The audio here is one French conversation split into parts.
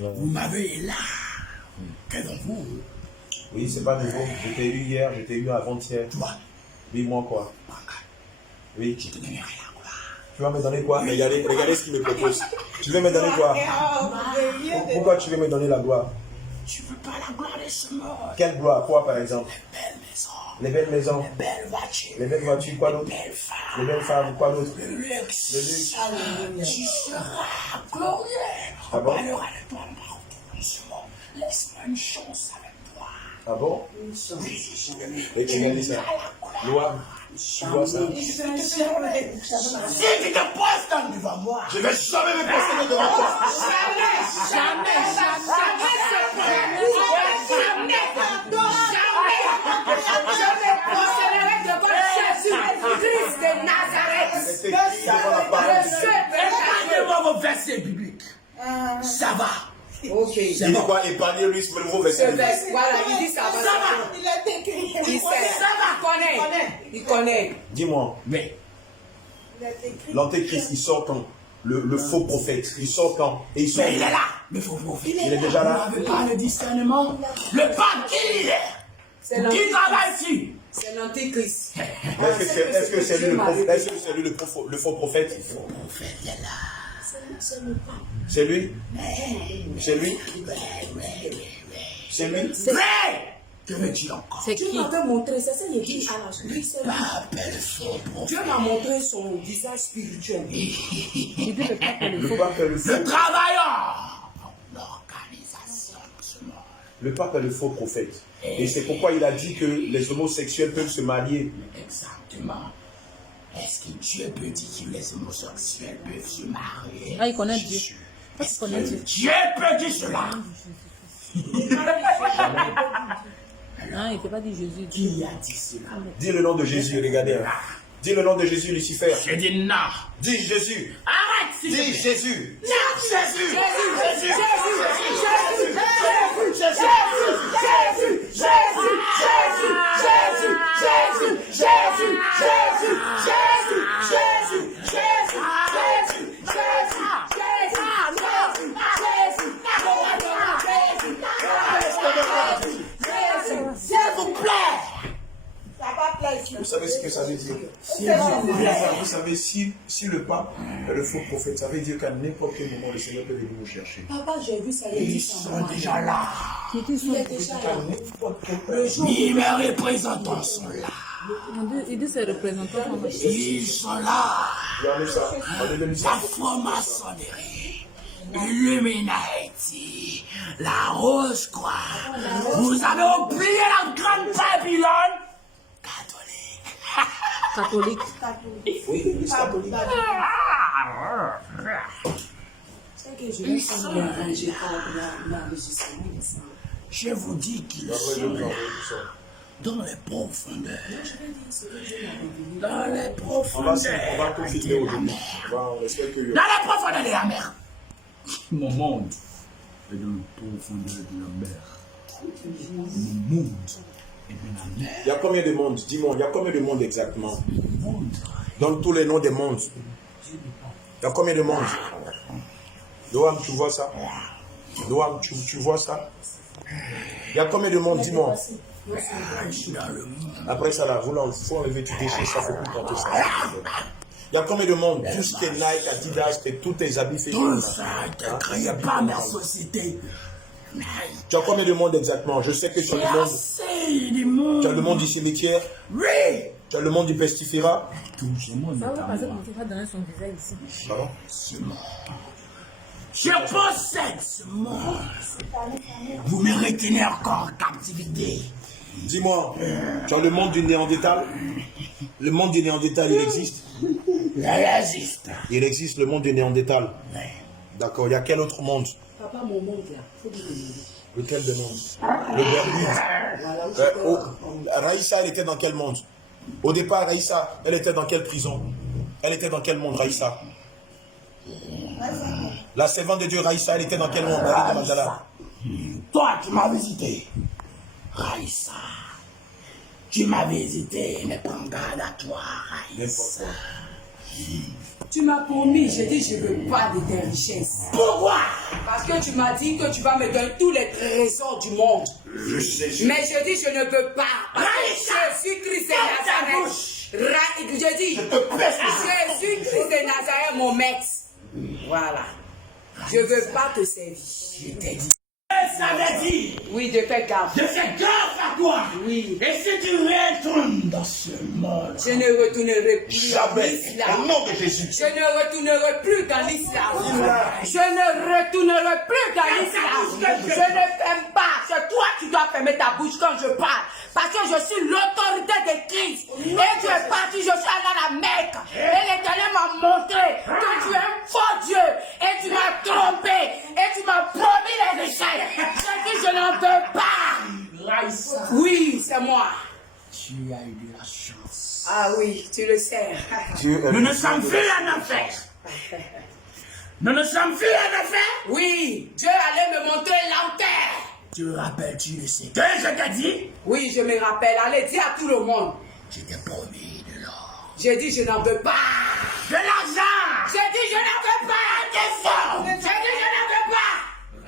Vous m'avez là. Quel donc vous? Oui, c'est pas nouveau. Je t'ai eu hier, je t'ai eu avant-hier. Toi? Oui, moi quoi? Oui. Je te donnerai la gloire. Tu vas me donner quoi? Regardez ce qu'il me propose. Tu veux me donner quoi? Pourquoi tu veux me donner la gloire? Tu veux pas la gloire de ce monde? Quelle gloire? Quoi par exemple? Les belles maisons. Les belles maisons. les belles voitures, Les belles voitures, quoi d'autre? les belles femmes, Les belles femmes, quoi d'autre? le luxe. Le luxe. Tu seras glorieux. Ah bon? On parlera de toi doucement. Laisse-moi une chance avec toi. Ah bon? Et regardez ça. Loi, tu vois ça? Si tu te postes devant moi, Je vais jamais me poster devant toi. Christ de Nazareth. C'est écrit devant la parole de Dieu. regardez-moi vos versets bibliques. Ça va. Ok. Il dit quoi? Épargnez-lui ce nouveau verset. Voilà, il dit ça va. Ça va. Il a écrit. Il sait. Ça va. Il connaît. Dis-moi, Mais l'antéchrist, il sort quand? Le faux prophète, il sort quand? Et il sort. il est là, le faux prophète. Il est déjà là. Vous n'avez pas le discernement. Le pape qui il est. C'est Qui travaille ici? C'est l'antéchrist. Est-ce que c'est lui le prophète? Est-ce que c'est lui le faux prophète? Le faux prophète est là. C'est lui? C'est lui? C'est lui? Mais, que veux-tu encore? C'est Dieu qui? m'avait montré, c'est ça, il dit à la lui, c'est lui. Pape est le faux prophète. Dieu m'a montré son visage spirituel. Il dit le pape est le Le faux. pape est le faux. Le travailleur. L'organisation de ce monde. Le pape est le faux prophète. Et c'est pourquoi il a dit que les homosexuels peuvent se marier. Exactement. Est-ce que Dieu peut dire que les homosexuels peuvent se marier? Ah, il connaît Dieu. Est-ce connaît que Dieu. Dieu peut dire cela? Ah, il ne peut pas dire Jésus. Qui a dit cela? Dis le nom de Jésus, regardez. Dis le nom de Jésus, Lucifer. J'ai dit non. Dis Jésus. Arrête, s'il te Dis plaît. Jésus. Jésus. S'il vous plaît. Vous savez ce que ça veut dire? Vous savez, si le pape est le faux prophète, ça veut dire qu'à n'importe quel moment, le Seigneur peut venir nous chercher. Papa, j'ai vu ça, il Ils dit sont ça. déjà là. Il est déjà là. Le jour Ni mes représentants sont là. Il dit ses représentants. Ils sont là. Regardez ça. Regardez ça. La franc-maçonnerie, l'Illuminati, la Rose-Croix. Vous avez oublié la grande Babylone catholique. Catholique. Oui, l'Église catholique. c'est que je vais prendre l'enregistrement. Je vous dis qu'ils sont là, dans les profondeurs. Dans les On profondeurs va tout filmer de la aujourd'hui. mer. On espère que... Dans les profondeurs de la mer. Mon monde est dans les profondeurs de la mer. Mon monde est dans la mer. Il y a combien de mondes? Dis-moi, il y a combien de mondes exactement? Monde. Donne tous les noms des mondes. Il y a combien de mondes? Noam, tu vois ça? Noam, tu vois ça? Il y a combien de mondes? Dis-moi. Je suis dans le monde. Après ça, là, il faut enlever, tu déchires ça, faut plus porter ça. Il y a combien de mondes? Tout ce qui est Nike, Adidas, tous tes habits faits. Tout ça a été créé par ma société. Tu as combien de mondes exactement? Je sais que tu as J'ai le monde. assez du monde. Tu as le monde du cimetière, Oui. tu as le monde du pestifera. Tout ce monde est Ça va à passer moi. comme ça, il va donner son visage ici. Pardon? Ce monde. Je possède ce monde. Vous me retenez encore en captivité. Dis-moi, tu as le monde du Néandertal? Le monde du Néandertal, il existe? Il existe. Il existe le monde du Néandertal. D'accord, il y a quel autre monde? Papa, mon monde là, faut lui demander. Lequel de monde? Le Bermude. Raïssa, elle était dans quel monde? Au départ, Raïssa, elle était dans quelle prison? Elle était dans quel monde, Raïssa? La servante de Dieu, Raïssa, elle était dans quel monde? Marie de Magdala. Toi, tu m'as visité. Raïssa. Tu m'as visité, mais prends garde à toi, Raïssa. Tu m'as promis, j'ai dit je ne veux pas de tes richesses. Pourquoi? Parce que tu m'as dit que tu vas me donner tous les trésors du monde. Je sais. Mais je dis je ne veux pas. Parce que Raïssa, je suis Christ de ferme ta Nazareth. bouche. Je dis, je suis Christ de Nazareth, mon maître. Voilà. Je ne veux pas te servir. Je t'ai dit. t'avertit Oui, de faire gaffe. de faire gaffe à toi. Oui. Et si tu retournes dans ce monde, Je ne retournerai plus dans Jamais. Au l'islam. nom de Jésus. Je ne retournerai plus dans l'islam. Je ne retournerai plus dans l'islam. Je ne ferme pas. C'est toi qui dois fermer ta bouche quand je parle. Parce que je suis l'autorité de Christ. Et tu es parti, je suis allé à la Mecque. Et l'Éternel m'a montré que tu es un faux Dieu. Et tu m'as trompé. Et tu m'as promis les richesses. Je dis, je n'en veux pas. Raïssa, Oui, c'est moi. tu as eu de la chance. Ah oui, tu le sais. Nous ne sommes plus en enfer. Nous ne sommes plus en enfer. Oui, Dieu allait me montrer l'enfer. Te rappelles-tu de ce que je t'ai dit? Oui, je me rappelle. Allez, dis à tout le monde. Je t'ai promis de l'or. J'ai dit, je n'en veux pas. De l'argent. J'ai dit, je n'en veux pas. Des femmes. J'ai dit, je n'en veux pas.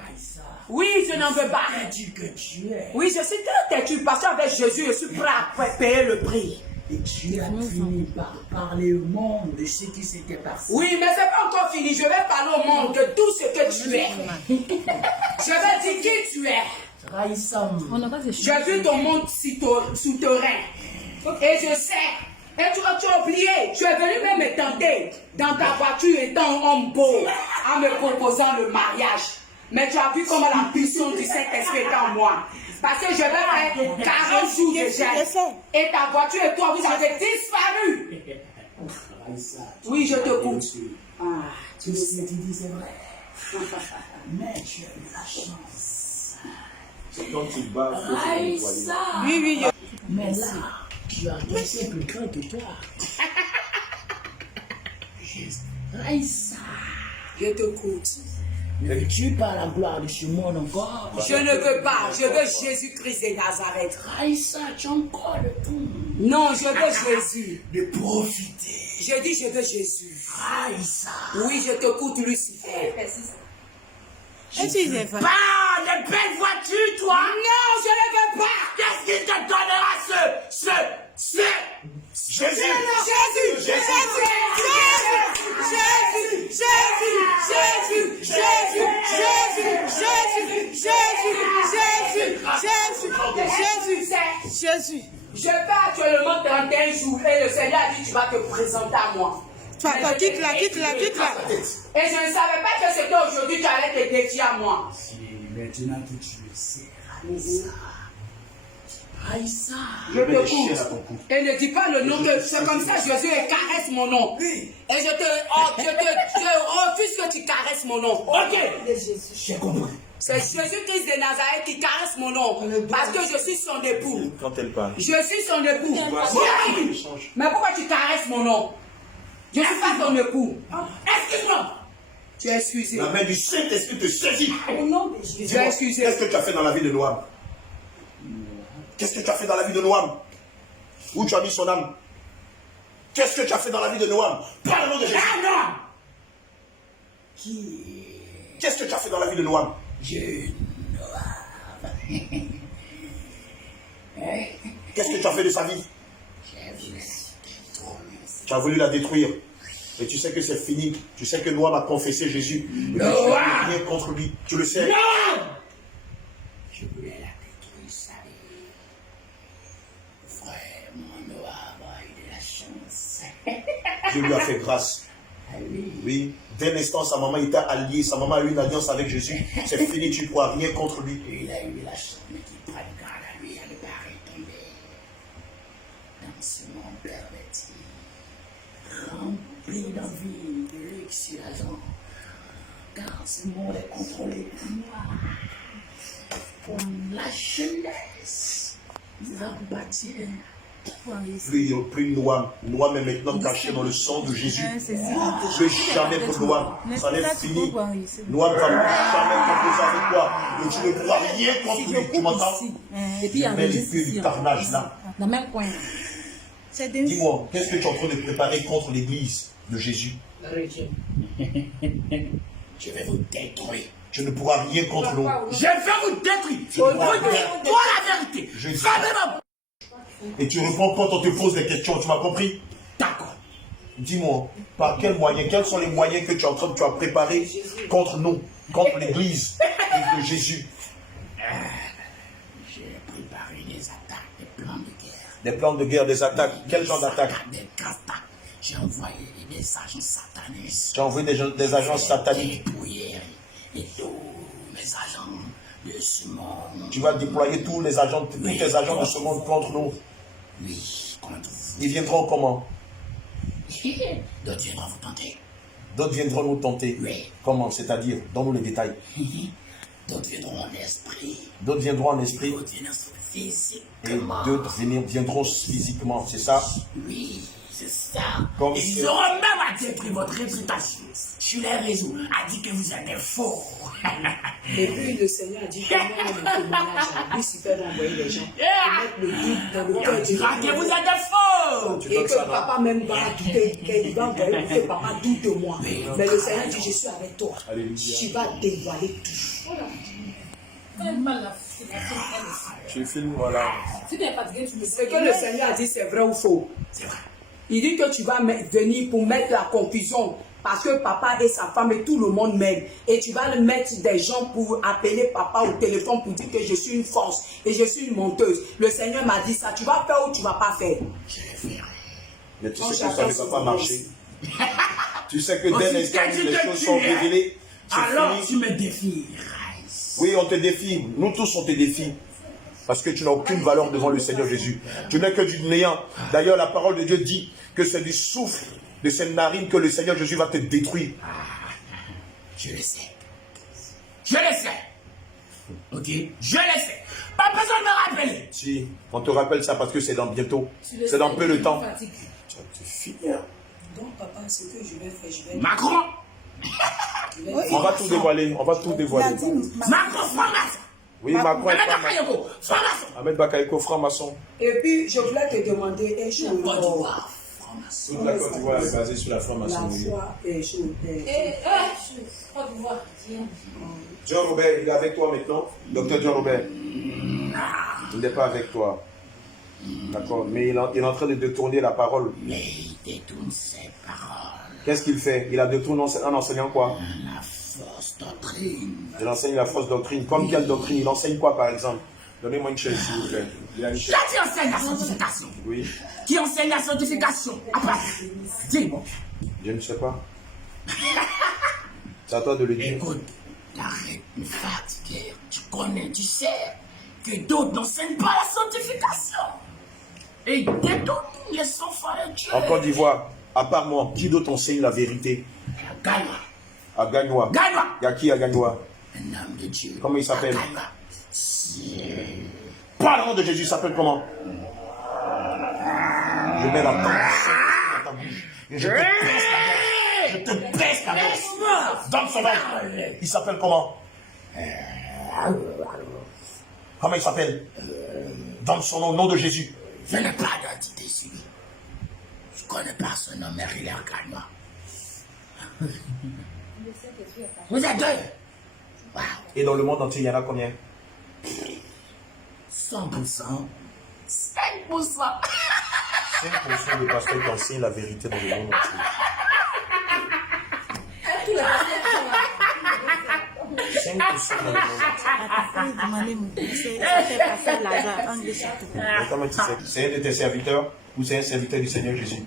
Raïssa, Oui, je n'en veux pas. dis que tu es. Oui, je suis très têtu parce qu'avec Jésus, je suis prêt à payer le prix. Et tu as fini par parler au monde de ce qui s'était passé. Oui, mais c'est pas encore fini. Je vais parler au monde de tout ce que tu es. Je vais dire qui tu es. Raïssa, On n'a pas ces J'ai vu ton monde souterrain. Et je sais. Et tu as oublié. Tu es venu même me tenter dans ta voiture étant homme beau en me proposant le mariage. Mais tu as vu comment la puissance du Saint-Esprit est en moi. Parce que je vais faire 40 jours de jeûne. Et ta voiture et toi, vous avez disparu. Raïssa, Oui, je te coûte. Ah, tout ce que tu dis c'est vrai. Mais tu as eu la chance. Quand tu bats, il faut se nettoyer. oui. Mais là, tu as quelqu'un plus grand que toi. Raïssa, Je te coûte. ne veux-tu pas la gloire de ce monde encore? Je ne veux pas. Je veux Jésus-Christ de Nazareth. Raïssa, tu as encore le temps Non, je veux Jésus. de profiter. Je dis, je veux Jésus. Raïssa. Oui, je te coûte, Lucifer. Pas de belles voitures, toi! Non, je ne veux pas. Qu'est-ce qui te donnera ce Jésus. Jésus, Jésus. Je fais actuellement 31 jours et le Seigneur a dit tu vas te présenter à moi. Quitte-la. Et je ne savais pas que c'était aujourd'hui que tu allais te défier à moi. Maintenant que tu le sais, Raïssa. Raïssa. Je mets te des chaînes à ton coûte. cou. Et ne dis pas le nom que c'est comme ça Jésus caresse mon nom. Et je refuse que tu caresses mon nom. Ok. J'ai compris. C'est Jésus-Christ de Nazareth qui caresse mon nom. Parce que je suis son époux. Quand elle parle. Je suis son époux. Oui. Mais pourquoi tu caresses mon nom? Je ne suis pas ton époux. Excuse-moi. Tu es excusé. La main du Saint-Esprit te saisit. Au nom de Jésus. Tu es Dis-moi, excusé. qu'est-ce que tu as fait dans la vie de Noam? Qu'est-ce que tu as fait dans la vie de Noam? Où tu as mis son âme? Qu'est-ce que tu as fait dans la vie de Noam? Parle au nom de Jésus. Ah Qu'est-ce que tu as fait dans la vie de Noam? Qu'est-ce que tu as fait de sa vie? Tu as voulu la détruire. Et tu sais que c'est fini. Tu sais que Noam a confessé Jésus. Et que tu n'as rien contre lui. Tu le sais. Je voulais la détruire, sa vie. Vraiment, Noam a eu de la chance. Dieu lui a fait grâce. Oui. Dès l'instant, sa maman était alliée. Sa maman a eu une alliance avec Jésus. C'est fini, tu ne pourras rien contre lui. Il a eu la chance, mais qu'il prenne garde à lui à ne pas retomber dans ce monde perverti, rempli d'envie, de luxe et d'argent. Car ce monde est contrôlé par moi. Comme la jeunesse nous appartient. Prie Noam. Noam est maintenant caché dans le sang de Jésus. Ne peux jamais pour Noam. Ça n'est fini. Noam va jamais composer avec toi. Et tu ne pourras rien contre lui. Tu m'entends? Et puis il y a Mets les pieds du carnage là. Dans le même coin. Dis-moi, qu'est-ce que tu es en train de préparer contre l'église de Jésus? Je vais vous détruire. Tu ne pourras rien contre nous. Je vais vous détruire. Tu ne pourras rien. Dis-toi la vérité. Je dis- Fermez ma bouche. Et tu réponds quand on te pose des questions. Tu m'as compris? D'accord. Dis-moi, par quels moyens, quels sont les moyens que tu as préparés contre nous, contre l'église de Jésus? Des plans de guerre, des attaques. Quel genre d'attaque? Des attaques. J'ai envoyé des agents satanistes. Tu as envoyé des agents sataniques. Et tous les agents de ce monde. Tu vas déployer tous les agents, tous tes agents de ce monde contre nous. Oui, contre vous. Ils viendront comment? D'autres viendront vous tenter. D'autres viendront nous tenter. Oui. Comment? C'est-à-dire, donne-nous les détails. D'autres viendront en esprit. D'autres viendront en esprit. D'autres viendront Et physiquement. d'autres viendront physiquement, c'est ça? Oui, c'est ça. Comme Et c'est- ils auront même détruit votre réputation sur les réseaux. A dit que vous êtes des faux. Et puis le Seigneur a dit que moi, mon témoignage, lui, super d'envoyer les gens. Et mettre le doute dans le cœur On du dira que vous gens. êtes des faux. Tu Et donnes que ça, non? papa même va douter, qu'il va envoyer pour que papa doute de moi. Mais le Seigneur dit, je suis avec toi. Alléluia. Tu vas dévoiler tout. Tu filmes, voilà. Ce que le Seigneur a dit, c'est vrai ou faux? C'est vrai. Il dit que tu vas venir pour mettre la confusion. Parce que papa et sa femme et tout le monde m'aime. Et tu vas le mettre des gens pour appeler papa au téléphone pour dire que je suis une force et je suis une menteuse. Le Seigneur m'a dit ça. Tu vas faire ou tu vas pas faire? Je vais faire. Mais tu sais Quand que ça ne j'appelle va pas son marcher. Tu sais que dès Aussi, l'instant quand où tu les te choses sont tues, révélées, c'est Alors fini. tu me défieras. Oui, on te défie. Nous tous, on te défie. Parce que tu n'as aucune valeur devant le Seigneur Jésus. Tu n'es que du néant. D'ailleurs, la parole de Dieu dit que c'est du souffle de ses narines que le Seigneur Jésus va te détruire. Je le sais. Je le sais. Ok? Je le sais. Pas besoin de me rappeler. Si, on te rappelle ça parce que c'est dans bientôt. C'est dans peu de temps. C'est fini. Hein. Donc papa, ce que je vais faire, je vais... Macron. On va tout dévoiler. On va tout dévoiler. Macron franc-maçon. Oui, Macron est Ahmed franc-maçon. Bakayoko, franc-maçon. Ahmed Bakayoko, franc-maçon. Et puis, je voulais te demander un chose. Côte d'Ivoire, franc-maçon. Toute la Côte d'Ivoire est basée sur la La franc-maçonnerie. foi et chose. John Robert, il est avec toi maintenant. Docteur John Robert. Il n'est pas avec toi. D'accord. Mais il est en train de détourner la parole. Mais il détourne ses paroles. Qu'est-ce qu'il fait? Il a détourné en enseignant quoi? La fausse doctrine. Il enseigne la fausse doctrine. Comme quelle doctrine? Il enseigne quoi par exemple? Donnez-moi une chaise s'il vous plaît. Il a une chaise. Qui enseigne la sanctification? Oui. Qui enseigne la sanctification? Après, dis-moi. Je ne sais pas. C'est à toi de le dire. Écoute, t'arrêtes de me fatiguer. Tu connais, tu sais que d'autres n'enseignent pas la sanctification. Et détournent les enfants de Dieu. En Côte d'Ivoire, à part moi, qui d'autre enseigne la vérité? Gagnois. À Gagnois. Gagnois. Il y a qui à Gagnois? Un homme de Dieu. Comment il s'appelle? Gagnois. Pas le nom de Jésus, il s'appelle comment? Je mets la tension dans ta bouche. Et je te baisse la bouche. Je te baisse la bouche. Donne son nom. Il s'appelle comment? Comment il s'appelle? Donne son nom, au nom de Jésus. Je n'ai pas d'identité sur lui. Je ne connais pas son nom, mais il est Gagnois. Vous êtes deux. Wow. Et dans le monde entier, il y en a combien? 100%. 5%. 5% de pasteurs qui enseignent la vérité dans le monde entier. 5% dans le monde entier. Mais comment tu sais? C'est un de tes serviteurs ou c'est un serviteur du Seigneur Jésus?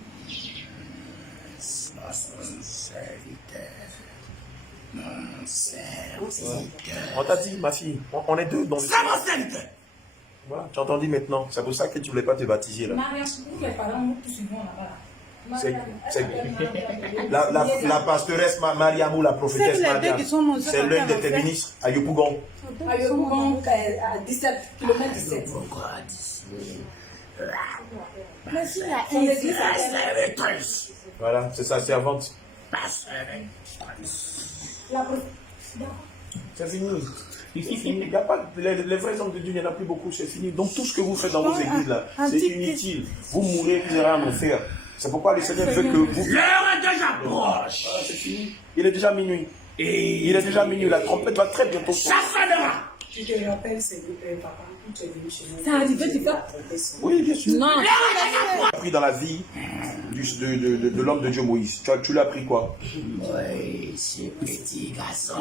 Mon serviteur. On t'a dit, ma fille, on est deux dans le C'est mon serviteur. Voilà, tu as entendu maintenant. C'est pour ça que tu ne voulais pas te baptiser là. La pastoresse Mariamou, la prophétesse C'est les deux Mariam, qui sont montés c'est l'un de tes faire. ministres à Yopougon. À 17 km 17. Pourquoi d'ici? Mais si la Son église La s'appelle servitrice. Voilà, c'est sa servante. La servitrice. C'est fini. Il y a pas, les vrais hommes de Dieu, il n'y en a plus beaucoup, c'est fini. Donc tout ce que vous faites dans vos églises là, c'est inutile. Vous mourrez, vous n'aurez rien à faire. C'est pourquoi le Seigneur veut que vous... L'heure est déjà proche. Ah, c'est fini. Il est déjà minuit. Il est déjà minuit. La trompette va très bientôt sonner. Ça sonnera. Tu te rappelles, c'est papa, quand tu es venu chez nous. Ça arrivé, tu fais? Oui, bien sûr. Non. Tu as appris dans la vie de l'homme de Dieu Moïse. Tu l'as appris quoi? Oui, ce petit garçon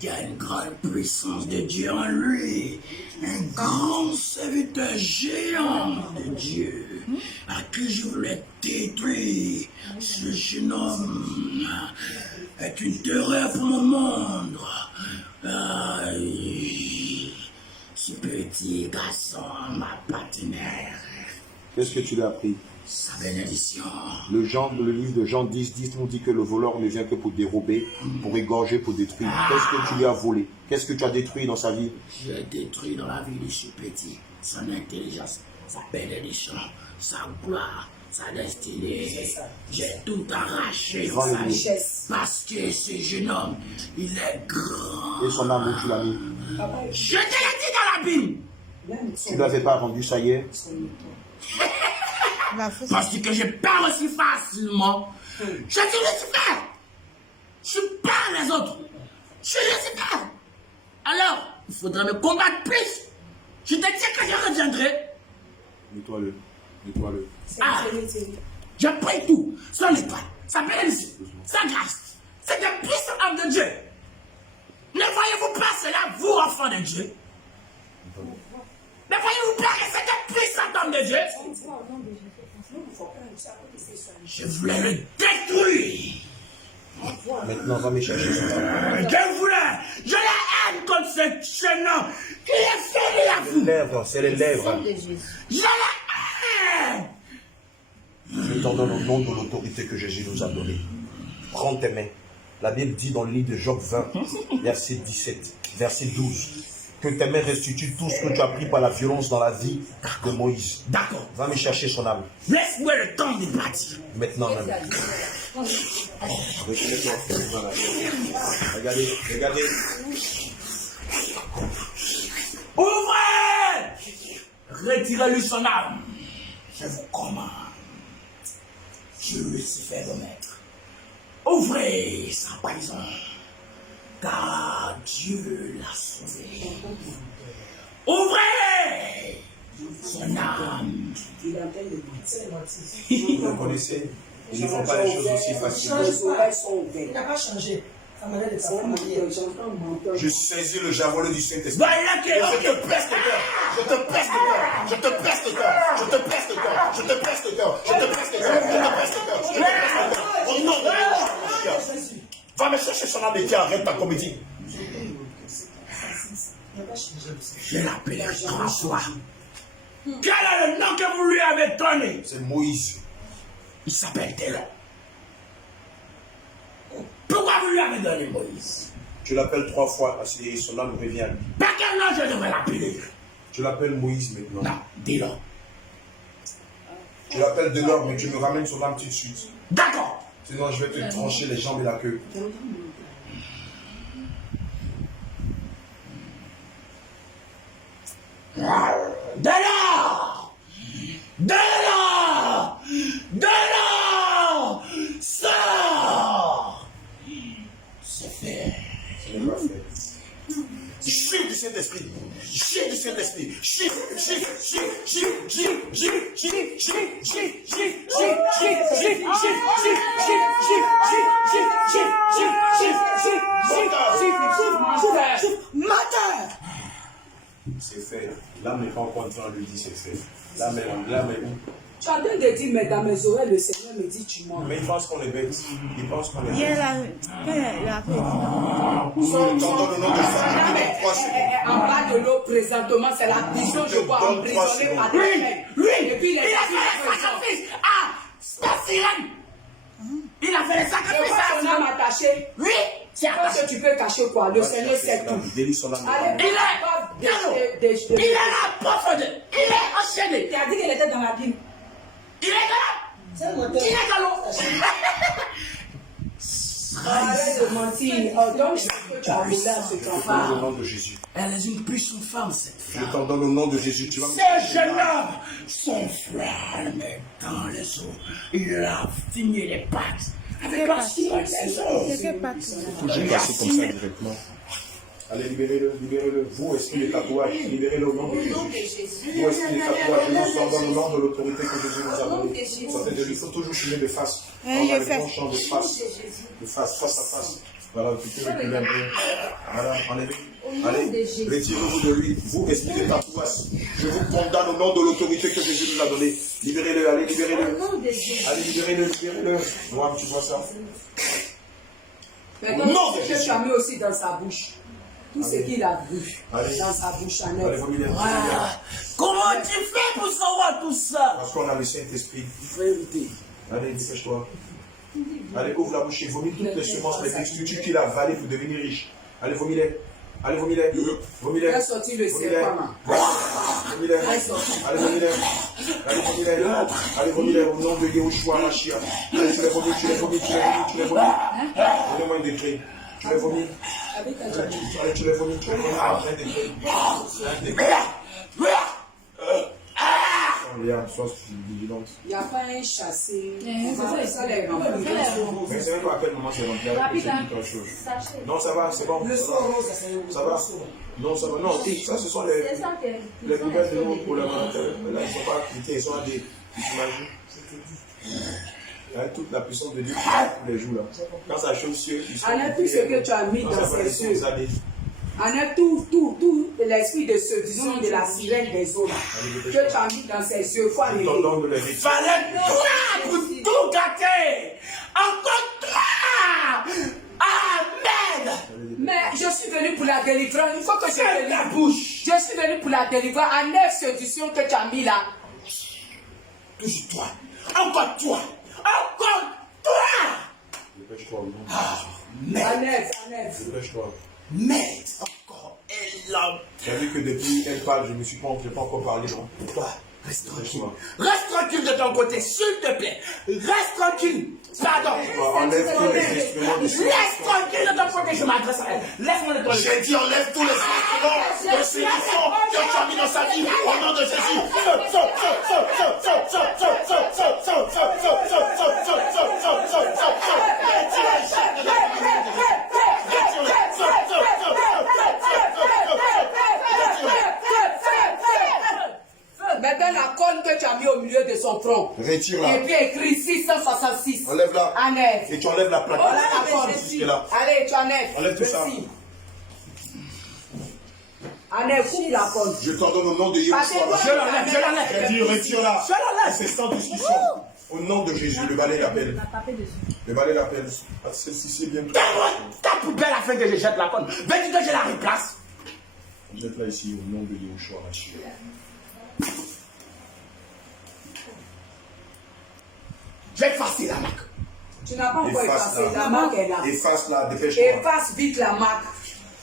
Il y a une grande puissance de Dieu en lui. Un grand serviteur géant de Dieu à qui je voulais détruire. Ce jeune homme est une terreur pour mon monde. Ce petit garçon, ma partenaire. Qu'est-ce que tu lui as appris? Sa bénédiction. Le livre de Jean 10 nous dit que le voleur ne vient que pour dérober, pour égorger, pour détruire. Qu'est-ce que tu lui as volé? Qu'est-ce que tu as détruit dans sa vie? J'ai détruit dans la vie de ce petit son intelligence, sa bénédiction, sa gloire, sa destinée. J'ai tout arraché dans sa vie. Parce que ce jeune homme, il est grand. Et son âme, où tu l'as mis? Je te l'ai dit dans l'abîme. Tu ne l'avais pas rendu, ça y est? Parce que je parle aussi facilement. Je suis Lucifer. Je parle les autres. Je suis Lucifer. Alors, il faudra me combattre plus. Je te dis que je reviendrai. Nettoie-le. Nettoie-le. Ah, je prie tout. Son étoile, sa bénédiction, sa grâce. C'est le puissant homme de Dieu. Ne voyez-vous pas cela, vous, enfants de Dieu? Ne voyez-vous pas que c'est un puissant homme de Dieu? Je voulais le détruire. Maintenant, va me chercher son âme. Je la haine contre ce jeune homme qui est fini à vous. Les lèvres, c'est les lèvres. Je la haine. Je t'ordonne au nom de l'autorité que Jésus nous a donnée. Prends tes mains. La Bible dit dans le livre de Job 20, verset 17, verset 12, que tes mains restituent tout ce que tu as pris par la violence dans la vie de Moïse. D'accord. Va me chercher son âme. Laisse-moi le temps de partir. Maintenant même. Regardez, regardez. Ouvrez! Retirez-lui son âme. Je vous commande. Je lui suis fait remettre. Ouvrez sa prison. Car Dieu l'a sauvé. Ouvrez son âme. Vous le connaissez. Ils ne font pas les choses aussi facilement. Il n'a pas changé. Je saisis le javelot du Saint-Esprit. Voilà que Je te presse le cœur. Je te presse le cœur. Je te presse le cœur. Je te presse le cœur. Je te presse le cœur. Je te presse le cœur. Je te presse le cœur. Je te presse le cœur. Au nom de Jésus. Va me chercher son âme et tiens, arrête ta comédie. je l'appelle François. Quel est le nom que vous lui avez donné? C'est Moïse. Il s'appelle Télon. Pourquoi vous lui avez donné Moïse? Tu l'appelles 3 fois et son âme revient à lui. Par quel nom je devrais l'appeler? Tu l'appelles Moïse maintenant. Non, Délon. Tu l'appelles Delors, mais tu me ramènes son âme tout de suite. D'accord. Sinon, je vais te trancher les jambes et la queue. Délon! Délon! Délon! Sors! C'est fait. Ce n'est pas fait. Chiffre du Saint-Esprit. Chiffre du Saint-Esprit. Chiffre, chiffre, chiffre, chiffre, chiffre, chiffre, chiffre, c'est fait. L'âme n'est pas encore en train de lui dire c'est fait. L'âme est où? Tu as en train de dire, mais dans mes oreilles, le Seigneur me dit, tu mens. Mais il pense qu'on est bête. Il pense qu'on est Il est bête. là. Il a fait. T'entends le nom de Jésus. 3 secondes. En bas de l'eau, présentement, c'est la prison, je vois, emprisonné par des mecs. Lui, Et puis, il a fait le sacrifice à la sirène. Il a fait le sacrifice à on la a sirène. attaché. Oui, c'est Parce attaché. que tu peux cacher quoi? Le Seigneur sait tout. Délie son âme. Allez, Il est la profondeur. Il est enchaîné. Tu as dit qu'elle était dans la Bible. Il est là. Il est dans l'eau. Arrête de mentir. Donc, ce que tu as volé à cet Au enfant. nom de Jésus. Elle est une puissante femme, cette Je femme. t'ordonne au nom de Jésus. Tu vas me Ce jeune homme, son frère le met dans les eaux. Il a signé les pattes avec la ciment des eaux. C'est que pas tout. faut juste passer comme ça directement. Allez, libérez-le, libérez-le. Vous, esprit des tatouages, libérez-le au nom de Jésus. Vous, esprit des tatouages, je vous ordonne au nom de l'autorité que Jésus nous a donnée. Il faut toujours filmer de face. Oui, Dans je les fais. bons champs de face. De face, face à face. Voilà, tu peux reculer un peu. Voilà, enlevez. Allez, retirez-vous de lui. Vous, esprit de tatouage. Je vous condamne au nom de l'autorité que Jésus nous a donnée. Libérez-le, allez, libérez-le. Allez, libérez-le, libérez-le. Noam, tu vois ça? Maintenant, Non, ce que tu as mis aussi dans sa bouche. Tout ce qu'il a vu dans sa bouche en Allez, vous mettez. Comment tu fais pour savoir tout ça? Parce qu'on a le Saint-Esprit. Vérité. Allez, dépêche-toi. Allez, ouvre la bouche et vomis toutes les semences, les structures qu'il a avalées pour devenir riche. Allez, vomis-les. Allez, vomis-les. Vomis-les. Fais sortir le serpent. Vomis-les. Allez, vomis-les. Allez, vomis-les. Allez, vomis-les au nom de Yahushua Mashiach. Allez, tu les vomis, tu les vomis, tu les vomis, tu les vomis. Donnez-moi un décret. Tu les vomis. Allez, tu les vomis, tu les vomis. Un décret. Un décret. Léa, sois vigilante. Il n'y a pas un chassé. Mais c'est même pas à quel moment c'est rempli. Non, ça va, c'est bon. Ça va. Non, ça va. Non, ça, ce sont les poubelles de l'eau pour la main. Là, ils ne sont pas appliqués, ils sont à des images. Il y a toute la puissance de Dieu qui est tous les jours là. Quand ça chauffe, ils sont. Enlève tout ce que tu as mis dans ses yeux. Enlève tout l'esprit de séduction de la sirène des eaux que tu as mis dans ses yeux. Il faut aller. Fallait toi pour tout gâter. Encore toi. Amen. Mais je suis venu pour la délivrance. Il faut que je te la bouche. Je suis venu pour la délivrance. Enlève séduction que tu as mis là. Toujours toi. Encore toi. Encore toi. Dépêche-toi. Enlève. Dépêche-toi. Mais encore elle a. Tu as vu que depuis elle parle, je ne peux pas encore parler, non? Toi, reste tranquille. Reste tranquille de ton côté, s'il te plaît. Reste tranquille. Pardon. Enlève tous les instruments de Laisse tranquille de ton côté, je m'adresse à elle. Laisse-moi le toiletter. J'ai dit enlève tous les instruments de séduction que tu as mis dans sa vie au nom de Jésus. Maintenant, la corne que tu as mis au milieu de son front. Retire-la. Et puis écrit 666. Enlève-la. Enlève. Et tu enlèves la plaque. Voilà la corne. Allez, tu enlèves. Enlève tout ça. Enlève, coupe la corne. Je t'ordonne au nom de Yahushua. Je l'enlève. J'ai dit retire-la. Je l'enlève. C'est sans discussion. Au nom de Jésus, le balai l'appelle. Le balai l'appelle. Ah, celle-ci, c'est bien. Ta poubelle afin que je jette la corne. Veux-tu que je la replace? Jette-la ici au nom de Yahushua Mashiach. Je vais effacer la marque. Tu n'as pas encore effacé. La marque est là. Efface-la, dépêche-toi. Efface vite la marque.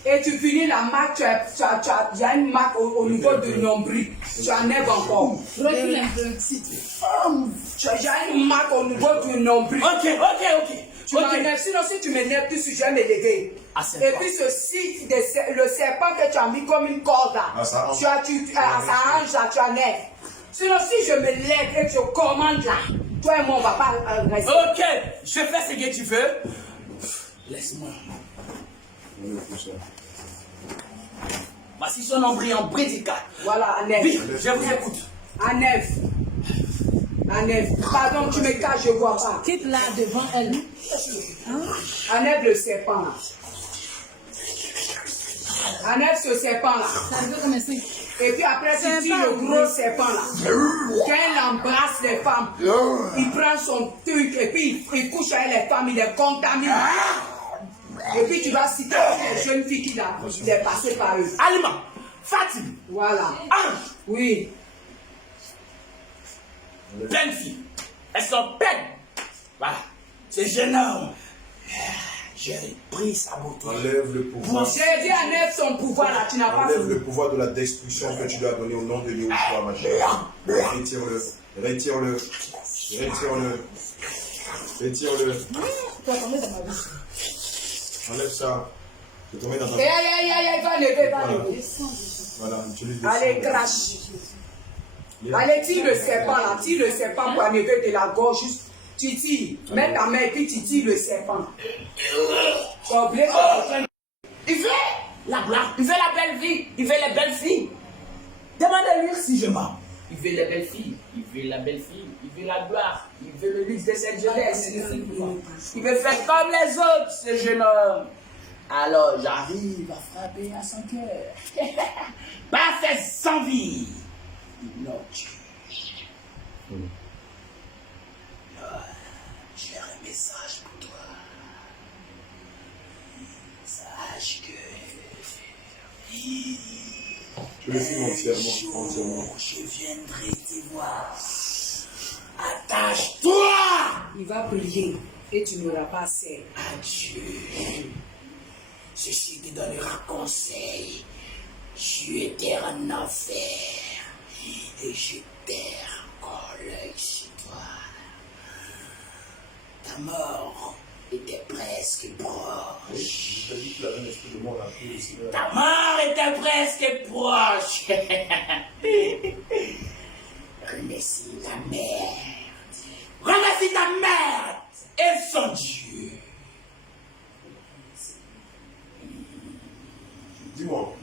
Et tu finis la marque, il y a une marque au niveau du nombril. Tu enlèves encore. Recule un peu. Il y a une marque au niveau du nombril. Ok. Tu m'enlèves. Sinon, si tu m'énerves, tu suis jamais levé. Et puis ceci, le serpent que tu as mis comme une corde là. Ça hange là, tu enlèves. Sinon, si je me lève et que je commande là, toi et moi, on ne va pas rester. Ok, je fais ce que tu veux. Laisse-moi. Voici son embryon prédicat. Voilà, enlève. Vite, je vous écoute. Enlève. Pardon, tu me caches, je ne vois pas. Quitte là devant elle. Enlève le serpent là. Enlève ce serpent là. Ça veut comme un signe. Et puis après, tu tires le gros serpent là. Quand il embrasse les femmes, il prend son truc et puis il couche avec les femmes, il les contamine. Et puis tu vas citer les jeunes filles qui il est passé par eux. Aliment, Fatim, Voilà. Ange, Oui. pleine fille. Elles sont pleines. Voilà. C'est gênant. J'ai pris sa beauté. Enlève le pouvoir. J'ai dit enlève son pouvoir là, tu n'as pas Enlève fini. le pouvoir de la destruction que tu lui as donné au nom de Yahushua Mashiach. Retire-le. Retire-le. Retire-le. Retire-le. Enlève ça. Je te mets dans ta... Il va lever, Voilà, utilise le Allez, sang. crache. Allez, tire le serpent là, tire le serpent pour enlever de la gorge. Juste, tu tires. Mets ta main et puis tu tires le serpent. Tu as oublié Il veut la gloire, il veut la belle vie, il veut les belles filles. Demandez-lui si je mens. Il veut les belles filles, il veut la belle fille, il veut la gloire, il veut le luxe de cette jeunesse. Il veut faire comme les autres, ce jeune homme. Alors j'arrive à frapper à son cœur. Par ses envies. Non, Dieu. J'ai un message pour toi. Sache que Je le filme entièrement. je viendrai te voir. Attache-toi Il va prier et tu n'auras pas assez. à Dieu. Ceci te donnera conseil. Tu étais en enfer et je perds encore l'œil sur toi. Ta mort était presque proche. Je dit que la même esprit de mort a pris aussi. Ta mort était presque proche. Remercie ta mère. Remercie ta mère et son Dieu. Dis-moi,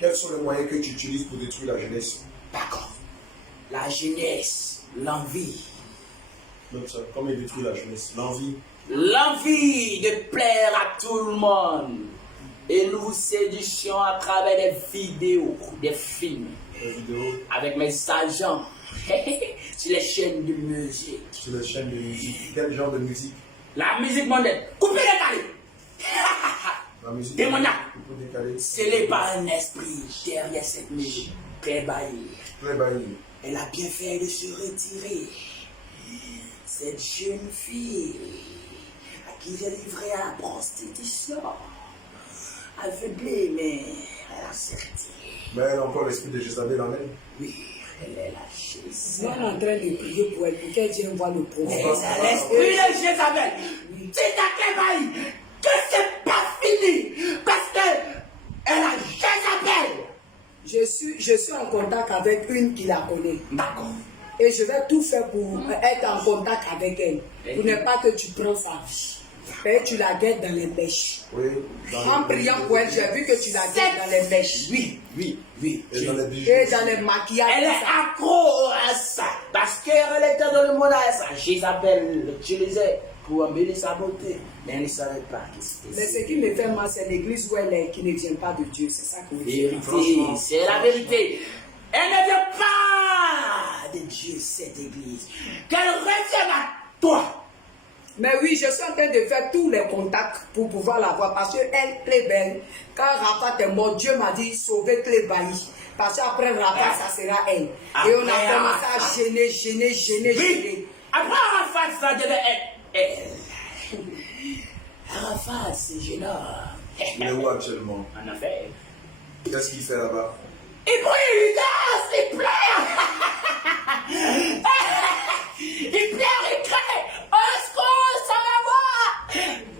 quels sont les moyens que tu utilises pour détruire la jeunesse? D'accord. La jeunesse, l'envie. Donc, ça, comment il détruit la jeunesse? L'envie. L'envie de plaire à tout le monde. Et nous vous séduisions à travers des vidéos, des films. La vidéo. Avec mes agents. Sur les chaînes de musique. Sur les chaînes de musique. Quel genre de musique? La musique mondaine. Coupez les calés. La musique. Démoniaque. Il faut décaler. Scellé par un esprit derrière cette musique. Très baillie. Très bailli. Elle a bien fait de se retirer. Cette jeune fille à qui j'ai livré à la prostitution. Aveuglée, mais elle a s'est retirée. Mais elle a encore l'esprit de Jézabel en elle. Oui, elle est lâchée. Moi, on est en train de prier pour elle, pour qu'elle vienne voir le Mais prophète. l'esprit de Jézabel, c'est ta Kébaï, que c'est pas fini, parce que elle a Jézabel. Je suis en contact avec une qui la connaît. D'accord. Et je vais tout faire pour être en contact avec elle. Pour ne pas que tu prends sa vie. Et tu la guettes dans les mèches. Oui. En priant pour elle, j'ai vu que tu la guettes dans les mèches. Oui. Et dans les bijoux. Et dans les maquillages. Elle est tout ça. accro à ça, parce qu'elle était dans le monde à ça. Jézabel l'utilisait pour embellir sa beauté, mais elle ne savait pas qui c'était. Mais ce qui me fait mal, c'est l'église où elle est, qui ne vient pas de Dieu. C'est ça que me fait mal. Vérité, c'est la vérité. Elle ne vient pas de Dieu, cette église. Qu'elle revienne à toi. Mais oui, je suis en train de faire tous les contacts pour pouvoir la voir. Parce qu'elle, Clébel, quand Raphat est mort, Dieu m'a dit sauver Clébaï. Parce qu'après Raphat, ça sera elle. Et on a Après commencé à Raphat. gêner. Oui, après Arafat, ça devait être elle. Arafat, c'est gênant. Il est où actuellement? En affaire. Qu'est-ce qu'il fait là-bas? Il brûle, il danse, il pleure. Il pleure, il crie. Au secours, ça va voir.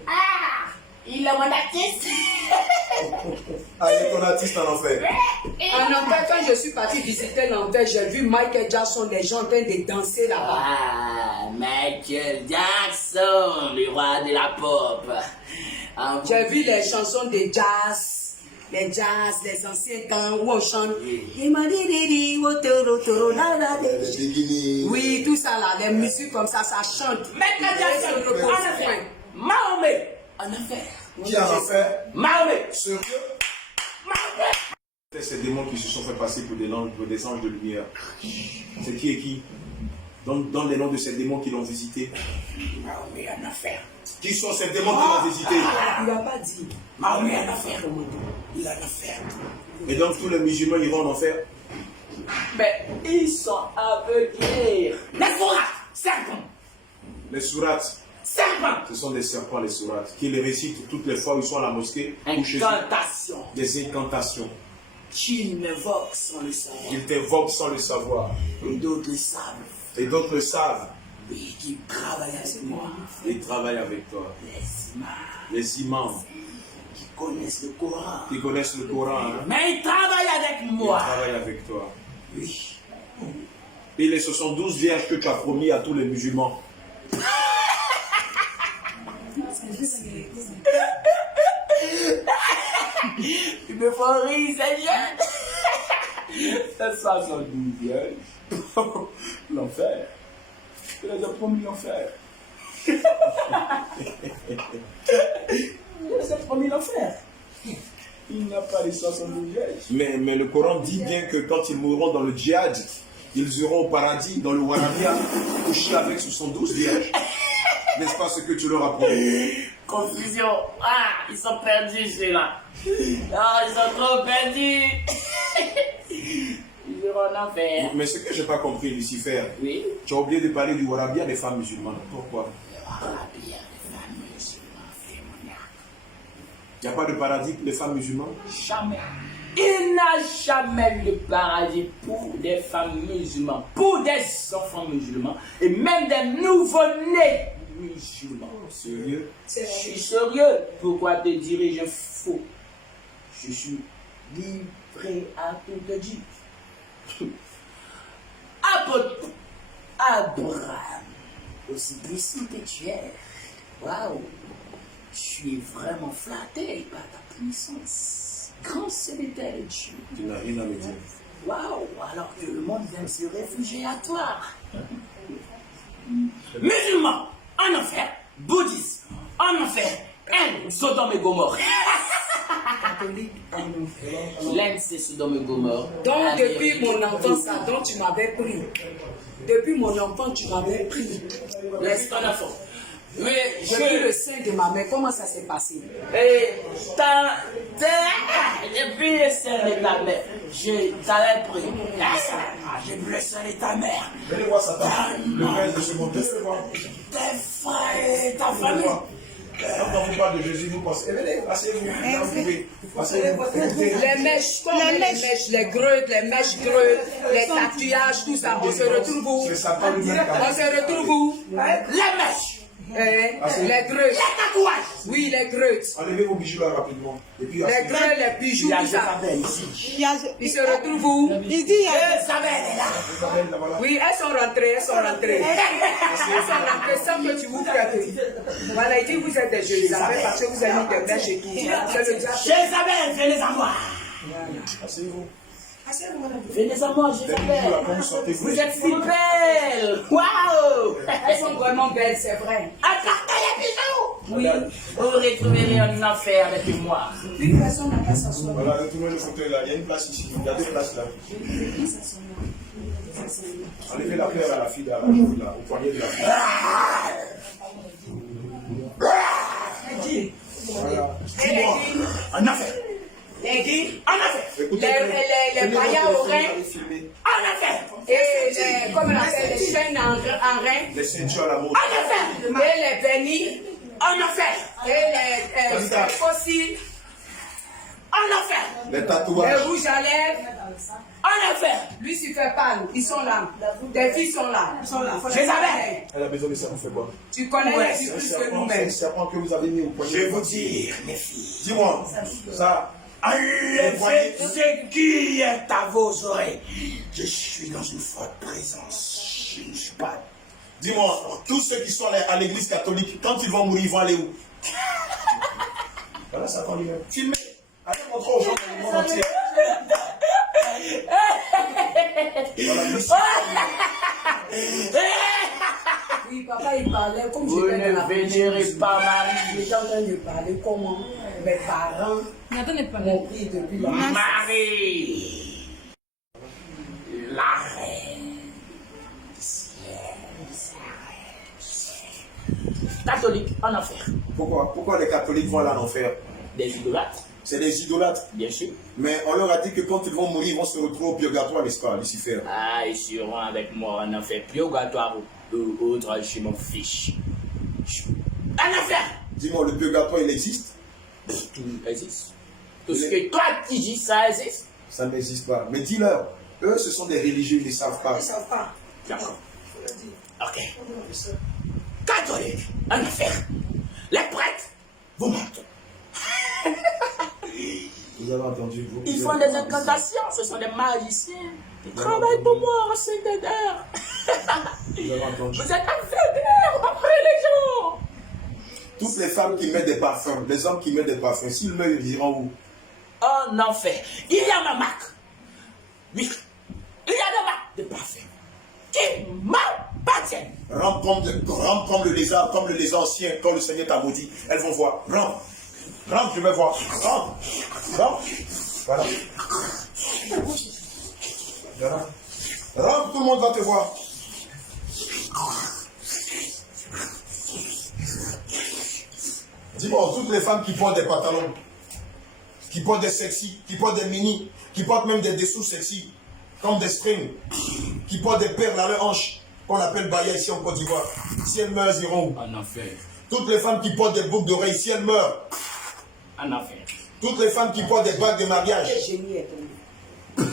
Ah, il est mon artiste. Ah, il est ton artiste en enfer. En enfer, quand je suis partie visiter l'enfer, j'ai vu Michael Jackson, les gens en train de danser là-bas. Ah, Michael Jackson, le roi de la pop. Ah, J'ai vu les chansons de jazz. Les jazz, les anciens temps où on chante. Il m'a dit, Les beginning. oui, tout ça là, les musiques comme ça chante. Michael Jackson, en affaire. Mahomet, en affaire. Qui en enfer? Mahomet. Sérieux? C'est ces démons qui se sont fait passer pour des anges de lumière. C'est qui et qui? Donne les noms de ces démons qui l'ont visité. Mahomet, en affaire. Qui sont ces démons qui l'ont visité? Il n'a pas dit. Mahomet, en affaire. Il en a fait. Et donc tous les musulmans iront en enfer? Mais ils sont aveuglés. Les sourates, serpents. Les sourates, Serpents. ce sont des serpents, les sourates, qui les récitent toutes les fois où ils sont à la mosquée ou chez eux. Incantation. Des incantations. Qui m'évoque sans le savoir. Ils t'évoquent sans le savoir. Et d'autres le savent. Et d'autres le savent. Oui, qui travaillent avec moi. Ils travaillent avec toi. Les imams Les imams qui connaissent le Coran. qui connaissent le Coran, hein, Mais ils travaillent avec ils moi. travaillent avec toi. Oui. Et les 72 vierges que tu as promis à tous les musulmans. Tu me fais rire, c'est jeune. C'est 72 vierges. L'enfer. Tu les as promis l'enfer. Les êtres promis l'enfer. Il n'a pas de 72 vierges. Mais le Coran dit bien que quand ils mourront dans le djihad, ils iront au paradis, dans le Warabia, couchés avec 72 vierges. N'est-ce pas ce que tu leur apprends? Confusion. Ah, ils sont perdus, ceux-là. Ah, ils sont trop perdus. Ils iront en enfer. Mais ce que je n'ai pas compris, Lucifer, Oui. tu as oublié de parler du Warabia des femmes musulmanes. Pourquoi? Arabia, les femmes musulmanes, féminin. Il n'y a pas de paradis pour les femmes musulmanes? Jamais. Il n'a jamais eu de paradis pour des femmes musulmanes, pour des enfants musulmans et même des nouveau-nés musulmans. Sérieux? Je suis sérieux. Pourquoi te dirais-je faux? Je suis livré à tout te dire. Abraham, aussi puissant que tu es, waouh, je suis vraiment flatté par ta puissance. Grand serviteur de Dieu. Tu n'as rien à me dire. Waouh, alors que le monde vient se réfugier à toi. Musulmans, en enfer. Bouddhistes, en enfer. Inde, Sodome et Gomorre. Catholique en enfer. L'Inde, c'est Sodome et Gomorre. Donc, depuis mon enfance, Adam, tu m'avais pris. Depuis mon enfant, tu m'avais pris. Laisse ton enfant. Mais Depuis le sein de ma mère, comment ça s'est passé? Et depuis le sein de ta mère, je t'avais pris. J'ai vu le sein de ta mère. Venez voir Satan, le prince de ce monde. Venez voir. Tes frères et ta famille. Quand on vous parle de Jésus, vous pensez, venez, asseyez-vous, là vous pouvez. Asseyez-vous, écoutez. Les mèches, les greutes, les mèches greutes, les tatouages, tout ça, on se retrouve où? C'est Satan lui-même qui a On se retrouve où? Les mèches. Les greutes. Les tatouages. Oui, les greutes. Enlevez vos bijoux là rapidement. Et puis Les asseyez-vous. greutes, les bijoux, tout ça. Ici. Ils se retrouvent où? Isabelle est là. Isabelle, là, voilà. Oui, elles sont rentrées, elles sont rentrées. Elles sont rentrées sans que tu vous prêtes. Voilà, il dit vous êtes des Jézabel parce que vous avez mis des mèches et tout. C'est le diable. Jézabel, venez à moi. Asseyez-vous. Venez à moi, Les bijoux là, Jézabel. quand vous sortez, Vous êtes si belle. Waouh. Elles sont vraiment belles, c'est vrai. Apportez les bijoux. Oui. Vous retrouverez un enfer avec moi. Une personne n'a pas s'asseoir. Voilà, retournez le fauteuil là. Il y a une place ici. Il y a deux places là. Enlevez la fleur à la fille là, au poignet de la fille. Voilà. Dis-moi. En affaire. Les guides, En affaire. Écoutez, les païens au rein En affaire. et les, comme on appelle, les chaînes en rein Les ceintures à la mode. En affaire. et les bénis En affaire. et les aussi En affaire. Les les tatouages. rouges à lèvres. En affaire. Lucifer parle, ils sont là. Tes filles sont là. Jézabel. Elle a besoin de ça, vous faites quoi? Tu connais Ouais, les filles plus que C'est un nous-mêmes. serpent que vous avez mis au poignet. Je vais vous dire, mes filles. Dis-moi, ça, Enlevez ce qui est à vos oreilles. Je suis dans une forte présence. Je ne suis pas. dis-moi, tous ceux qui sont à l'église catholique, quand ils vont mourir, ils vont aller où? Voilà, Satan lui-même. Filmez. Allez montrer aux gens dans le monde entier. Voilà, Oui, papa, il parlait comme Vous j'étais dans la ne vénérez pas Marie. Il était en train de parler comment mes parents Nathan n'est pas là. m'ont pris depuis la Marie. La reine. Catholique en enfer. Pourquoi les catholiques vont aller en enfer? Des idolâtres, C'est des idolâtres. bien sûr. Mais on leur a dit que quand ils vont mourir, ils vont se retrouver au purgatoire, n'est-ce pas, Lucifer? Ah, ils seront avec moi en enfer purgatoire ou autre, je m'en fiche. En enfer. Dis-moi, le purgatoire, il existe? Tout existe. Tout ce que toi tu dis, ça existe. Ça n'existe pas. Mais dis-leur, eux, ce sont des religieux, ils ne savent pas. Ils ne savent pas. D'accord. Ok. Catholique, en enfer. Les prêtres, vous mentent. Vous avez entendu? Ils font des incantations, ce sont des magiciens. Ils travaillent pour moi en Saint-Édard. Vous avez entendu? Vous êtes infidèles après les gens. Toutes les femmes qui mettent des parfums, les hommes qui mettent des parfums, s'ils meurent, ils iront où? En enfer. Il y a ma marque. Oui. Il y a des marques de parfum qui m'appartiennent. Rampe comme le lézard ancien, quand le Seigneur t'a maudit. Elles vont voir. Rampe. Rentre, je vais voir. Rentre. Rentre. Voilà. Voilà. Rentre, tout le monde va te voir. Dis-moi, toutes les femmes qui portent des pantalons, qui portent des sexy, qui portent des mini, qui portent même des dessous sexy, comme des strings, qui portent des perles à leur hanche, qu'on appelle baya ici en Côte d'Ivoire. Si elles meurent, elles iront où? En enfer. Toutes les femmes qui portent des boucles d'oreilles, si elles meurent. En enfer. Toutes les femmes qui portent des bagues de mariage. Quel génie est tombé.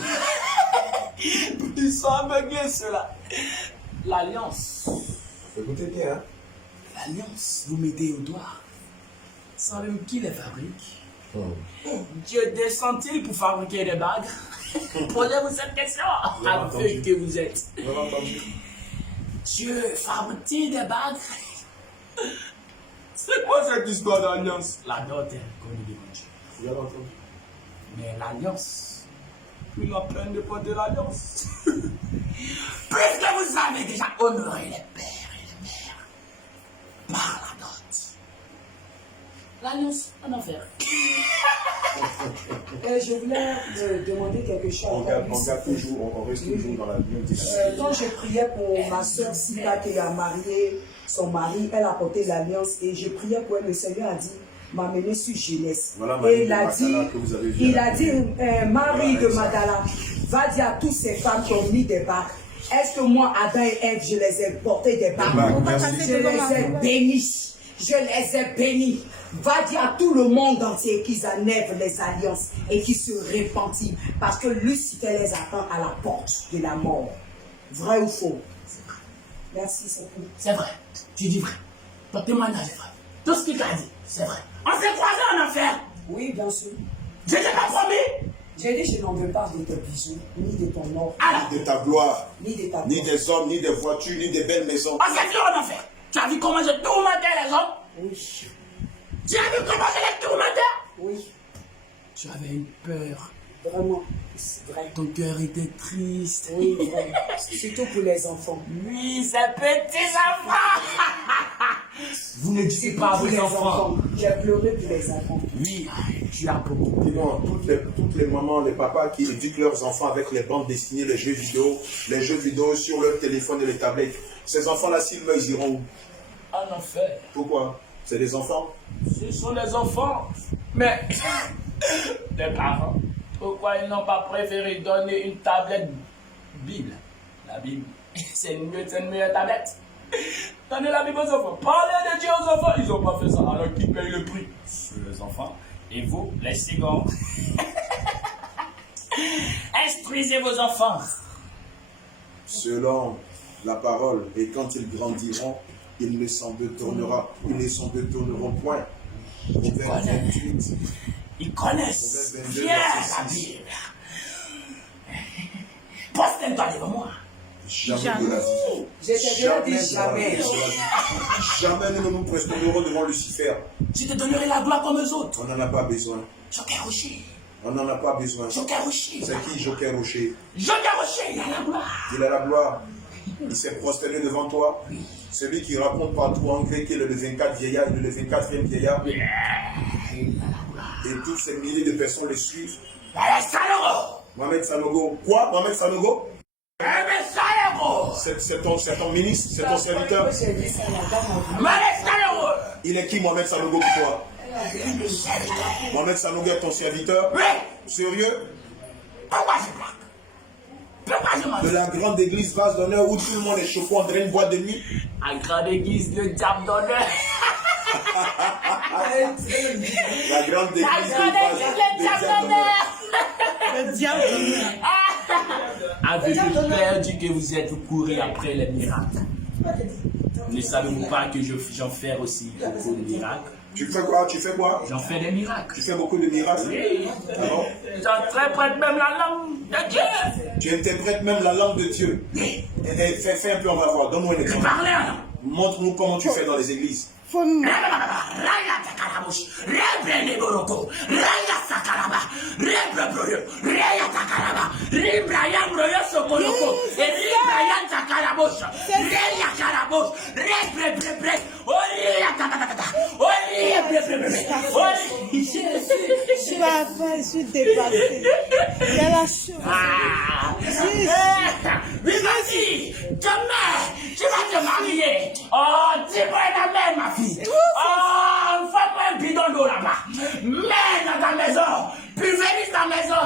Ils sont aveuglés, ceux-là. L'alliance. Écoutez bien, hein. L'alliance, vous mettez au doigt. Savez-vous qui les fabrique? Dieu descend-il pour fabriquer des bagues? Posez-vous cette question. Aveugle que vous êtes. Vous avez entendu? Dieu fabrique-t-il des bagues? C'est quoi cette histoire d'alliance? La dot est connue devant Dieu. Vous avez entendu? Mais l'alliance, plus la peine de porter l'alliance. Puisque vous avez déjà honoré les pères et les mères par la dot. L'alliance en enfer. Je voulais te demander quelque chose. On garde toujours, on reste toujours dans la même discussion. Quand je priais pour ma soeur Sita qui a marié son mari, elle a porté l'alliance et je priais pour elle. Le Seigneur a dit, m'amener sur Genèse. Voilà, et il a dit, Marie de Magdala, va dire à toutes ces femmes qui ont mis des bagues. Est-ce que moi, Adam et Ève, je les ai portés des bagues? Je les ai bénis. Je les ai bénis. Va dire à tout le monde entier qu'ils enlèvent les alliances et qu'ils se repentent. Parce que Lucifer les attend à la porte de la mort. Vrai ou faux? Merci, c'est tout. C'est vrai. Tu dis vrai. Ton témoignage est vrai. Tout ce qu'il t'a dit, c'est vrai. On s'est croisés en enfer. Oui, bien sûr. Je t'ai pas promis. J'ai dit, je n'en veux pas de tes bijoux, ni de ton or, Alors, Ni de ta gloire, ni de ta ni gloire. des hommes, ni des voitures, ni des belles maisons. on s'est vu en enfer. Tu as vu comment je tourmentais les hommes? Oui, Tu as vu comment je les tourmentais? oui, Tu avais une peur. vraiment. C'est vrai. Ton cœur était triste. Oui, vrai. Surtout pour les enfants. Oui, ces petits enfants. Vous ne dites Surtout pas à pour les vos enfants. J'ai pleuré pour les enfants. Oui, tu as beaucoup. Dis-moi, toutes les mamans, les papas qui éduquent leurs enfants avec les bandes dessinées, les jeux vidéo sur leur téléphone et les tablettes. Ces enfants-là, s'ils meurent, ils iront où? En enfer. Pourquoi? C'est des enfants? Ce sont des enfants. Mais les parents, pourquoi ils n'ont pas préféré donner une tablette Bible? La Bible, c'est une meilleure tablette. Donnez la Bible aux enfants. Parlez de Dieu aux enfants. Ils n'ont pas fait ça. Alors qui paye le prix? Les enfants. Et vous, les seconds. Instruisez vos enfants. Selon la parole, et quand ils grandiront, ils ne s'en détourneront point. Proverbe 28. Ils connaissent Proverbe 22, bien verset la 6. Bible. Postez-toi devant moi. Jamais de la vie. J'ai déjà dit jamais. Jamais nous ne nous presterons devant Lucifer. Je te donnerai la gloire comme eux autres. On n'en a pas besoin. Joker Rocher. On n'en a pas besoin. Joker Rocher. C'est qui Joker Rocher? Joker Rocher, il a la gloire. Il a la gloire. Il s'est prosterné devant toi. Celui qui raconte partout en grec qu'il est le 24 vieillard, il est le 24e vieillard. Il a la gloire. Et tous ces milliers de personnes le suivent. Salero. Mohamed Sanogo. Quoi? Mohamed Sanogo? Salero. C'est ton ministre? C'est ton serviteur? J'ai dit ça, la dame a voulu. Salero. Il est qui Mohamed Sanogo pour toi? Mohamed Sanogo est ton serviteur? Oui. Sérieux? Pourquoi je plaque? Pourquoi je mange? De la grande église Vase d'honneur où tout le monde est chauffé en train de boire de nuit? À grande église, le diable d'honneur. La grande église À de grande Vase église, le diable d'honneur. Le diable. Avez-vous perdu que vous êtes couru après les miracles? Ne savez-vous pas que j'en fais aussi beaucoup de miracles? Tu fais quoi? Tu fais quoi? J'en fais des miracles. Tu fais beaucoup de miracles? Oui. Alors, J'interprète même la langue de Dieu. tu interprètes même la langue de Dieu. Oui. Fais un peu, on va voir. Donne-nous un exemple. Parlez alors. Montre-nous comment tu fais dans les églises. Raya Takarabush, Rebre Neboroko, Raya takaraba. Rebrebroyo. Reya takaraba. Ribrayam royo sokoloko. Ribrayam takarabos. Reya karabos. Rebrebrebre. Oria tatakata. Oria rebrebre. Papa, je suis dépassée. Il y a la chose. Oui, vas-y. Demain, tu vas te marier. Oh, dis-moi la main, ma fille. Oh, fais-moi un bidon d'eau là-bas. Mets dans ta maison. Pulvérise ta maison.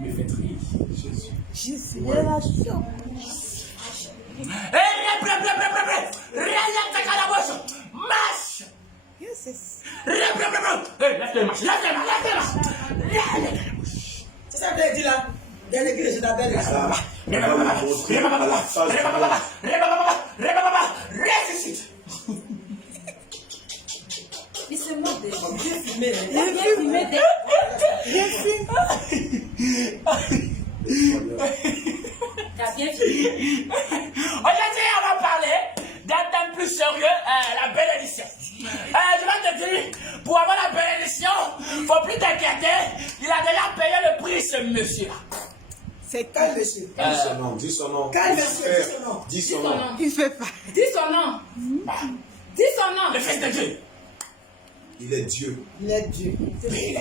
Me fait rire, Jésus. Jésus, il y a la chose. Marche. Yes, yes. Lève-toi, marche. C'est ça que tu dit là. Dans l'église, je t'appelle. Ressuscite. Il se moque des gens. J'ai fumé. T'as bien filmé. Aujourd'hui, on va parler d'un thème plus sérieux, la bénédiction. Je vais te dire, pour avoir la bénédiction, il ne faut plus t'inquiéter. Il a déjà payé le prix, ce monsieur-là. C'est quel monsieur? Dis son nom. Quel monsieur? Dis son nom. Il fait pas. Dis son nom. Dis son nom. Le Fils de Dieu. Il est Dieu. Il est Dieu.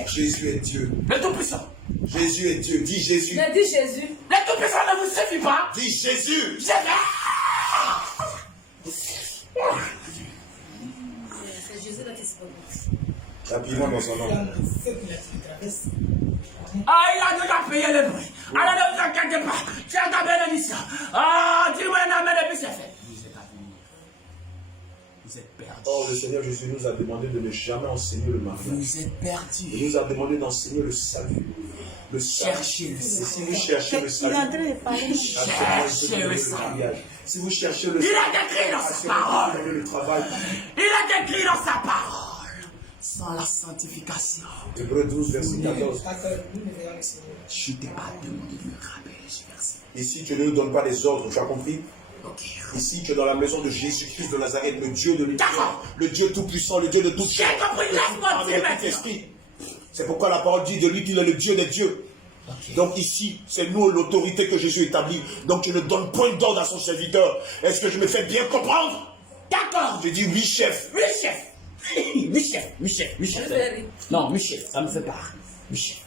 Jésus est Dieu. Le Tout-Puissant. Jésus est Dieu. Dis Jésus. Mais dis Jésus. Le Tout-Puissant ne vous suffit pas. Dis Jésus. Je vais. C'est Jésus là qui se moque. Appuie-moi dans son nom. Ah, il a déjà payé le prix. Alors ne vous inquiétez pas. Tu as ta bénédiction. Ah, dis-moi un amen et puis c'est fait. Vous êtes perdus. Or, le Seigneur Jésus nous a demandé de ne jamais enseigner le mariage. Vous êtes perdus. Il nous a demandé d'enseigner le salut. Le salut. Cherchez le salut. Si vous cherchez le Il est salut, en train de parler. cherchez le mariage. Si vous cherchez le Il salut, a écrit dans sa parole. le travail. Il a écrit dans sa parole. Sans la sanctification, Hébreux 12, verset 14. je t'ai pas demandé de me rappeler ce verset. Ici, tu ne nous donnes pas des ordres, tu as compris? Ok. Ici, tu es dans la maison de Jésus-Christ de Nazareth, le Dieu de l'univers, le Dieu tout-puissant, le Dieu de toute J'ai compris, laisse-moi dire maintenant. esprit. C'est pourquoi la parole dit de lui qu'il est le Dieu des dieux. Ok. Donc ici, c'est nous l'autorité que Jésus établit. Donc tu ne donnes point d'ordre à son serviteur. Est-ce que je me fais bien comprendre? D'accord. Je dis oui, chef. Oui, chef. Oui, chef. Oui, chef. Oui, chef. Non, oui, chef. Ça me fait peur. Oui, chef.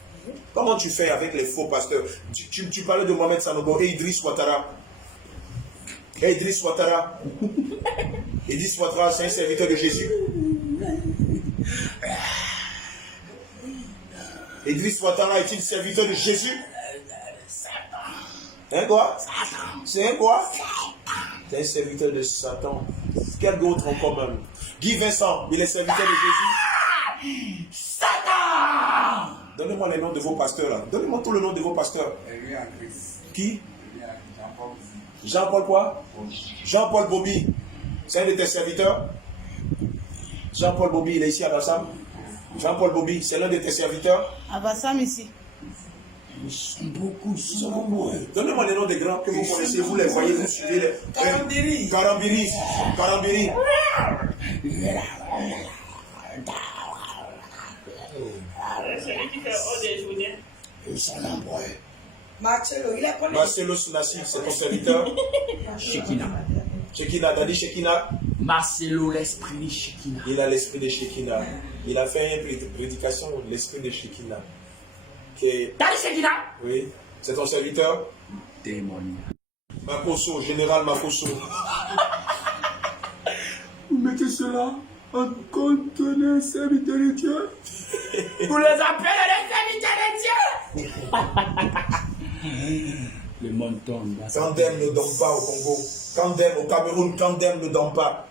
Comment tu fais avec les faux pasteurs? Tu parlais de Mohamed Sanogo et Idriss Ouattara. Et Idriss Ouattara. Idriss Ouattara, c'est un serviteur de Jésus. Idriss Ouattara est-il serviteur de Jésus? Hein quoi? C'est un quoi? C'est un serviteur de Satan. Quel autre encore même? Guy Vincent, il est serviteur de Jésus. Satan! Donnez-moi les noms de vos pasteurs là. Donnez-moi tout le nom de vos pasteurs. Qui? Jean-Paul quoi? Jean-Paul Bobby. C'est un de tes serviteurs? Jean-Paul Bobby, il est ici à Bassam. Jean-Paul Bobby, c'est l'un de tes serviteurs? À Bassam ici. Ils sont beaucoup, ils sont nombreux. Donnez-moi les noms des grands que vous connaissez, vous les voyez, vous suivez les. Karambiri. Karambiri. Karambiri. Ils sont nombreux. Marcelo, il est connu. Marcelo Nassi, c'est ton serviteur? Shekinah. Shekinah, t'as dit Shekinah? Marcelo, l'esprit de Shekinah. Il a l'esprit de Shekinah. Il a fait une prédication de l'esprit de Shekinah. Qui T'as dit Shekinah? oui, c'est ton serviteur? Démoniaque. Makoso, général Makoso. Vous mettez cela en compte d'un serviteur de Dieu? Vous les appelez les serviteurs de Dieu? Le montant. Kandem ne donne pas au Congo. Kandem au Cameroun, Kandem ne donne pas.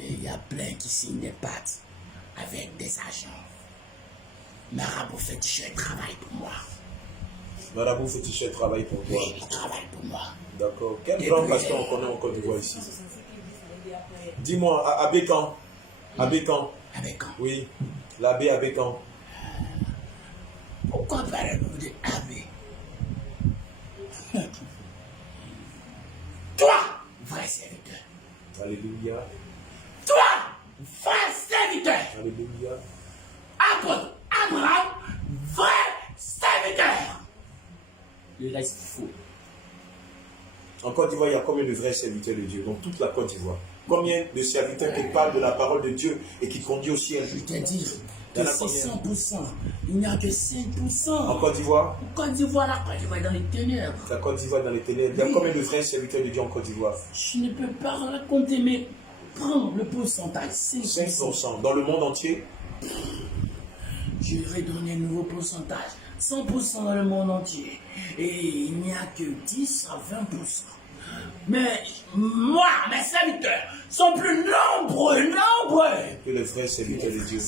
Et il y a plein qui signent des pactes avec des agents. Marabout féticheur travaille pour moi. Marabout féticheur travaille pour toi. Oui, il travaille pour moi. D'accord. Quel grand pasteur on connaît en Côte d'Ivoire ici? Dis-moi, à Bécan. À Bécan. Avec quand? Oui, l'abbé à Bécan. Pourquoi parlez-vous de abbé? Toi, vrai serviteur. Alléluia. Toi, vrai serviteur. Alléluia. Apôtre, reste faux. En Côte d'Ivoire, il y a combien de vrais serviteurs de Dieu? Dans toute la Côte d'Ivoire. Combien de serviteurs qui parlent de la parole de Dieu et qui conduisent au ciel? Je te dis que c'est 100%. Il n'y a que 5%. En Côte d'Ivoire? En Côte d'Ivoire, la Côte d'Ivoire est dans les ténèbres. La Côte d'Ivoire dans les ténèbres. Il y a combien de vrais serviteurs de Dieu en Côte d'Ivoire? Je ne peux pas raconter, mais prends le pourcentage. 5%. Dans le monde entier? Je vais donner un nouveau pourcentage. 100% dans le monde entier. Et il n'y a que 10 à 20%. Mais moi, mes serviteurs sont plus nombreux que les vrais serviteurs de Dieu.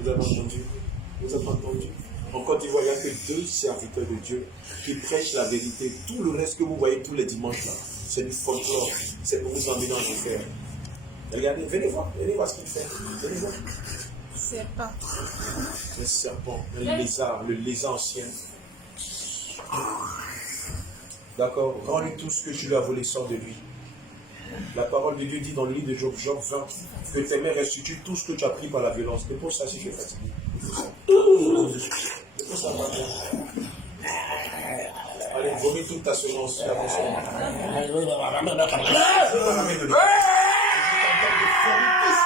Vous avez entendu? Vous avez entendu? En Côte d'Ivoire, il n'y a que 2 serviteurs de Dieu qui prêchent la vérité. Tout le reste que vous voyez tous les dimanches là, c'est du folklore. C'est pour vous emmener en enfer. Regardez, venez voir ce qu'il fait. Venez voir. C'est pas. Le serpent, le lézard ancien. D'accord, rends-lui tout ce que tu lui as volé, sort de lui. La parole de Dieu dit dans le livre de Job 20 que tes mains restituent tout ce que tu as pris par la violence. C'est pour ça si je fais fatigué. C'est pour ça. Allez, vomis toute ta semence. Tout ce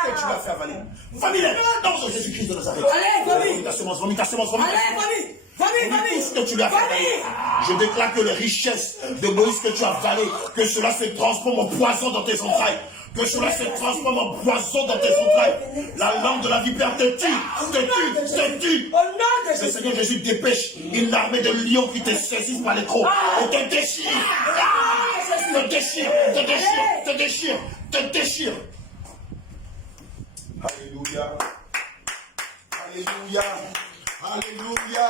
que tu vas faire avaler. Famille, dans Jésus-Christ de Nazareth. Allez, vomis ta semence, vomis ta semence, vomis ta semence. Allez, famille. Tout ce que tu lui as fait. Je déclare que les richesses de Moïse que tu as avalées, que cela se transforme en poison dans tes entrailles. Que cela se transforme en poison dans tes entrailles. La langue de la vipère te tue. Le Seigneur Jésus dépêche une armée de lions qui te saisissent par les crocs. On te déchire. Te déchire. Alléluia.